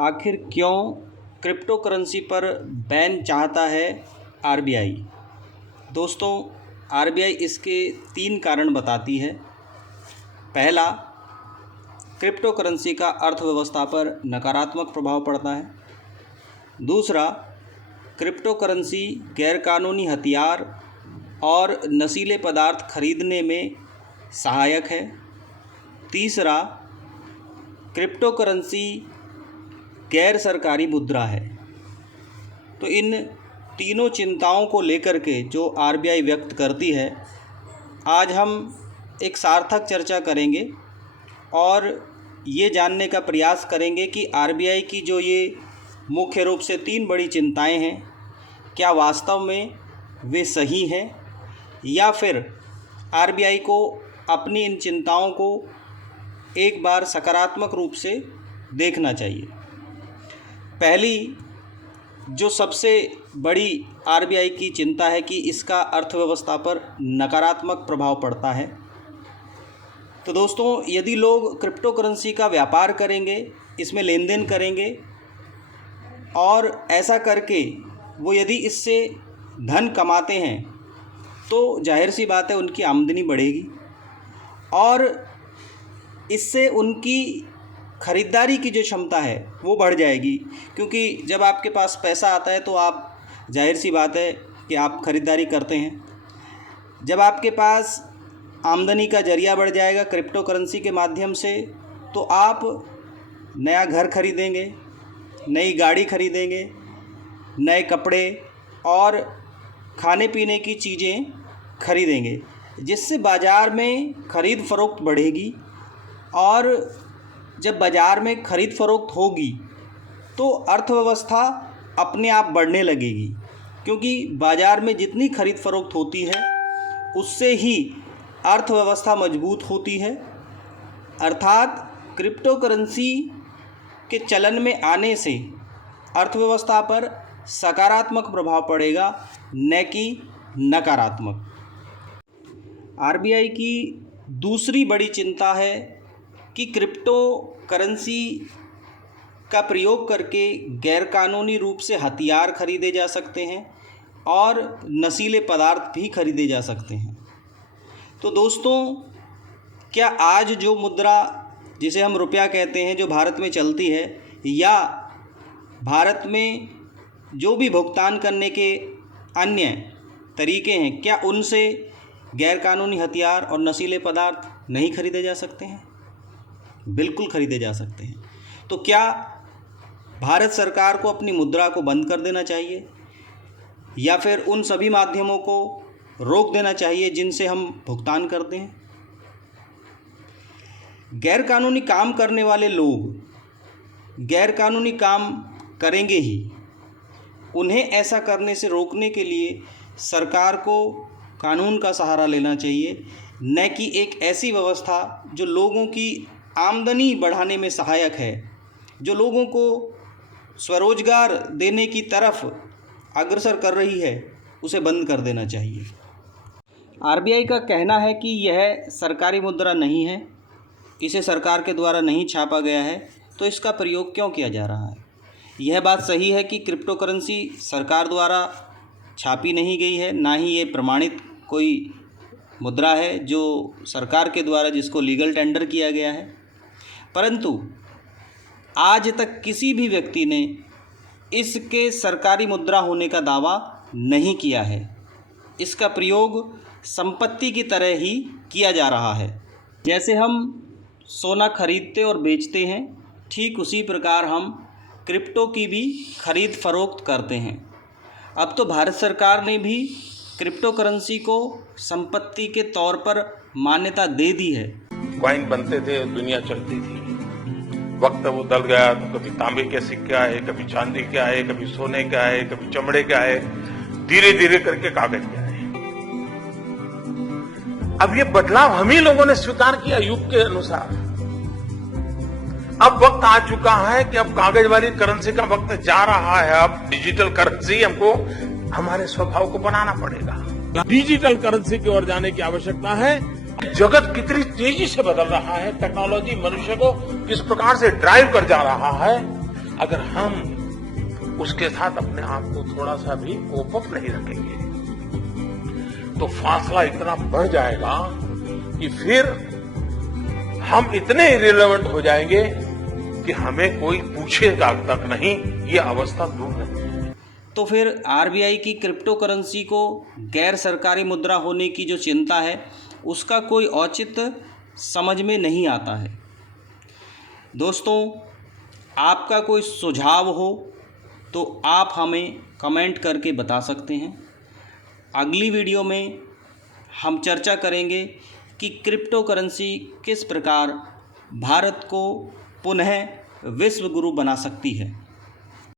आखिर क्यों crypto currency पर बैन चाहता है आरबीआई। दोस्तों, आरबीआई इसके 3 कारण बताती है। पहला, क्रिप्टो करेंसी का अर्थव्यवस्था पर नकारात्मक प्रभाव पड़ता है। दूसरा, क्रिप्टो करेंसी गैरकानूनी हथियार और नशीले पदार्थ खरीदने में सहायक है। तीसरा, क्रिप्टो करेंसी गैर सरकारी मुद्रा है। तो इन तीनों चिंताओं को लेकर के जो आरबीआई व्यक्त करती है, आज हम एक सार्थक चर्चा करेंगे और ये जानने का प्रयास करेंगे कि आरबीआई की जो ये मुख्य रूप से 3 बड़ी चिंताएं हैं, क्या वास्तव में वे सही हैं या फिर आरबीआई को अपनी इन चिंताओं को एक बार सकारात्मक रूप से देखना चाहिए। पहली जो सबसे बड़ी आरबीआई की चिंता है कि इसका अर्थव्यवस्था पर नकारात्मक प्रभाव पड़ता है। तो दोस्तों, यदि लोग क्रिप्टो करेंसी का व्यापार करेंगे, इसमें लेन देन करेंगे और ऐसा करके वो यदि इससे धन कमाते हैं तो जाहिर सी बात है उनकी आमदनी बढ़ेगी और इससे उनकी ख़रीदारी की जो क्षमता है वो बढ़ जाएगी। क्योंकि जब आपके पास पैसा आता है तो आप जाहिर सी बात है कि आप ख़रीदारी करते हैं। जब आपके पास आमदनी का जरिया बढ़ जाएगा क्रिप्टो करेंसी के माध्यम से, तो आप नया घर खरीदेंगे, नई गाड़ी खरीदेंगे, नए कपड़े और खाने पीने की चीज़ें खरीदेंगे, जिससे बाज़ार में ख़रीद फ़रोख्त बढ़ेगी। और जब बाज़ार में ख़रीद फ़रोख्त होगी तो अर्थव्यवस्था अपने आप बढ़ने लगेगी, क्योंकि बाज़ार में जितनी ख़रीद फ़रोख्त होती है उससे ही अर्थव्यवस्था मजबूत होती है। अर्थात क्रिप्टो करेंसी के चलन में आने से अर्थव्यवस्था पर सकारात्मक प्रभाव पड़ेगा, न कि नकारात्मक। आरबीआई की दूसरी बड़ी चिंता है कि क्रिप्टो करेंसी का प्रयोग करके गैरकानूनी रूप से हथियार खरीदे जा सकते हैं और नशीले पदार्थ भी खरीदे जा सकते हैं। तो दोस्तों, क्या आज जो मुद्रा जिसे हम रुपया कहते हैं, जो भारत में चलती है, या भारत में जो भी भुगतान करने के अन्य तरीके हैं, क्या उनसे गैरकानूनी हथियार और नशीले पदार्थ नहीं खरीदे जा सकते हैं? बिल्कुल खरीदे जा सकते हैं। तो क्या भारत सरकार को अपनी मुद्रा को बंद कर देना चाहिए या फिर उन सभी माध्यमों को रोक देना चाहिए जिनसे हम भुगतान करते हैं? गैरकानूनी काम करने वाले लोग गैरकानूनी काम करेंगे ही। उन्हें ऐसा करने से रोकने के लिए सरकार को कानून का सहारा लेना चाहिए, न कि एक ऐसी व्यवस्था जो लोगों की आमदनी बढ़ाने में सहायक है, जो लोगों को स्वरोजगार देने की तरफ अग्रसर कर रही है, उसे बंद कर देना चाहिए। आरबीआई का कहना है कि यह सरकारी मुद्रा नहीं है, इसे सरकार के द्वारा नहीं छापा गया है, तो इसका प्रयोग क्यों किया जा रहा है? यह बात सही है कि क्रिप्टो करेंसी सरकार द्वारा छापी नहीं गई है, ना ही ये प्रमाणित कोई मुद्रा है जो सरकार के द्वारा जिसको लीगल टेंडर किया गया है। परंतु आज तक किसी भी व्यक्ति ने इसके सरकारी मुद्रा होने का दावा नहीं किया है। इसका प्रयोग संपत्ति की तरह ही किया जा रहा है। जैसे हम सोना खरीदते और बेचते हैं, ठीक उसी प्रकार हम क्रिप्टो की भी खरीद फरोख्त करते हैं। अब तो भारत सरकार ने भी क्रिप्टो करेंसी को संपत्ति के तौर पर मान्यता दे दी है। कॉइन बनते थे, दुनिया चलती थी। वक्त वो बदल गया तो कभी तांबे के सिक्के आए, कभी चांदी के आए, कभी सोने के आए, कभी चमड़े के आए, धीरे धीरे करके कागज के आए। अब ये बदलाव हम ही लोगों ने स्वीकार किया युग के अनुसार। अब वक्त आ चुका है कि अब कागज वाली करेंसी का वक्त जा रहा है। अब डिजिटल करेंसी हमको हमारे स्वभाव को बनाना पड़ेगा। डिजिटल करेंसी की ओर जाने की आवश्यकता है। जगत कितनी तेजी से बदल रहा है, टेक्नोलॉजी मनुष्य को किस प्रकार से ड्राइव कर जा रहा है, अगर हम उसके साथ अपने आप को थोड़ा सा भी कोप अप नहीं रखेंगे तो फासला इतना बढ़ जाएगा कि फिर हम इतने इरेलेवेंट हो जाएंगे कि हमें कोई पूछेगा तक नहीं, ये अवस्था दूर नहीं। तो फिर आरबीआई की क्रिप्टो करेंसी को गैर सरकारी मुद्रा होने की जो चिंता है उसका कोई औचित्य समझ में नहीं आता है। दोस्तों, आपका कोई सुझाव हो तो आप हमें कमेंट करके बता सकते हैं। अगली वीडियो में हम चर्चा करेंगे कि क्रिप्टो करेंसी किस प्रकार भारत को पुनः विश्व गुरु बना सकती है।